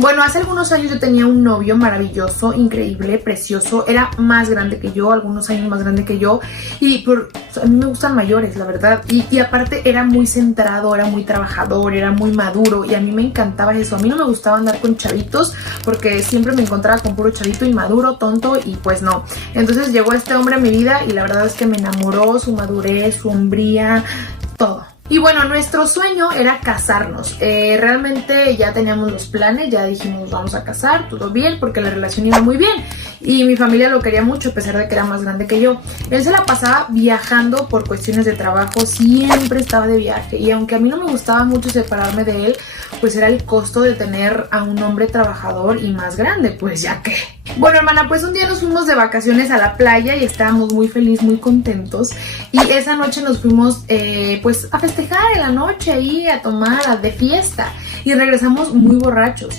Bueno, hace algunos años yo tenía un novio maravilloso, increíble, precioso. Era más grande que yo, algunos años más grande que yo. A mí me gustan mayores, la verdad. Y aparte era muy centrado, era muy trabajador, era muy maduro. Y a mí me encantaba eso. A mí no me gustaba andar con chavitos porque siempre me encontraba con puro chavito inmaduro, tonto, y pues no. Entonces llegó este hombre a mi vida y la verdad es que me enamoró, su madurez, su hombría, todo. Y bueno, nuestro sueño era casarnos. Realmente ya teníamos los planes, ya dijimos vamos a casar, todo bien, porque la relación iba muy bien. Y mi familia lo quería mucho, a pesar de que era más grande que yo. Él se la pasaba viajando por cuestiones de trabajo, siempre estaba de viaje. Y aunque a mí no me gustaba mucho separarme de él, pues era el costo de tener a un hombre trabajador y más grande, pues ya que... Bueno, hermana, pues un día nos fuimos de vacaciones a la playa y estábamos muy felices, muy contentos. Y esa noche nos fuimos pues a festejar en la noche ahí, a tomar, de fiesta. Y regresamos muy borrachos.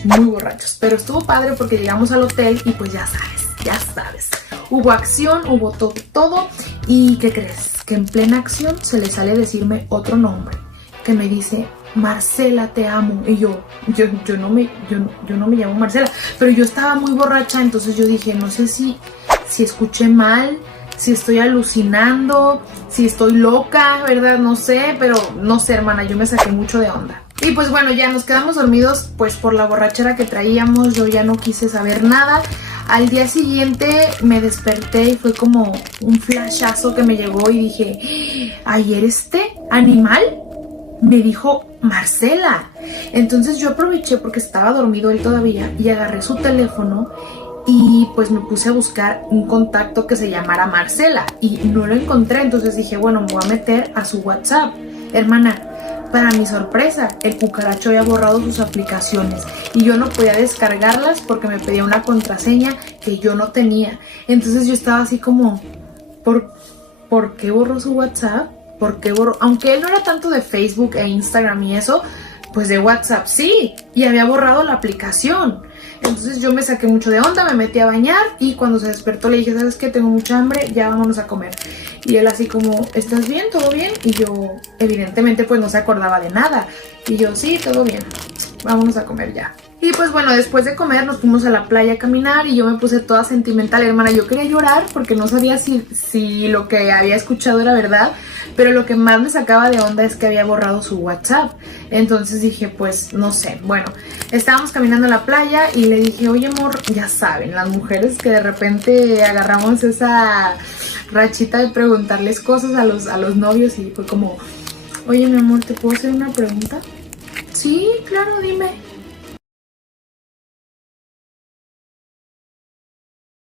Pero estuvo padre porque llegamos al hotel y pues ya sabes. Hubo acción, hubo todo. ¿Y qué crees? Que en plena acción se le sale decirme otro nombre. Que me dice... Marcela, te amo. Y yo no me llamo Marcela, pero yo estaba muy borracha, entonces yo dije, no sé si escuché mal, si estoy alucinando, si estoy loca, ¿verdad? No sé, pero no sé, hermana, yo me saqué mucho de onda. Y pues bueno, ya nos quedamos dormidos pues por la borrachera que traíamos, yo ya no quise saber nada. Al día siguiente me desperté y fue como un flashazo que me llegó y dije, ¿ayer este animal? Me dijo Marcela. Entonces yo aproveché porque estaba dormido él todavía y agarré su teléfono y pues me puse a buscar un contacto que se llamara Marcela y no lo encontré. Entonces dije, bueno, me voy a meter a su WhatsApp. Hermana, para mi sorpresa, el cucaracho había borrado sus aplicaciones y yo no podía descargarlas porque me pedía una contraseña que yo no tenía. Entonces yo estaba así como, ¿por qué borró su WhatsApp? Porque aunque él no era tanto de Facebook e Instagram y eso, pues de WhatsApp sí, y había borrado la aplicación. Entonces yo me saqué mucho de onda, me metí a bañar y cuando se despertó le dije, ¿sabes qué? Tengo mucha hambre, ya vámonos a comer. Y él así como, ¿estás bien? ¿Todo bien? Y yo, evidentemente, pues no se acordaba de nada. Y yo, sí, todo bien, vámonos a comer ya. Y pues bueno, después de comer nos fuimos a la playa a caminar y yo me puse toda sentimental, hermana. Yo quería llorar porque no sabía si lo que había escuchado era verdad, pero lo que más me sacaba de onda es que había borrado su WhatsApp. Entonces dije, pues no sé. Bueno, estábamos caminando a la playa y le dije, oye amor, ya saben, las mujeres que de repente agarramos esa rachita de preguntarles cosas a los novios y fue como, oye mi amor, ¿te puedo hacer una pregunta? Sí, claro, dime.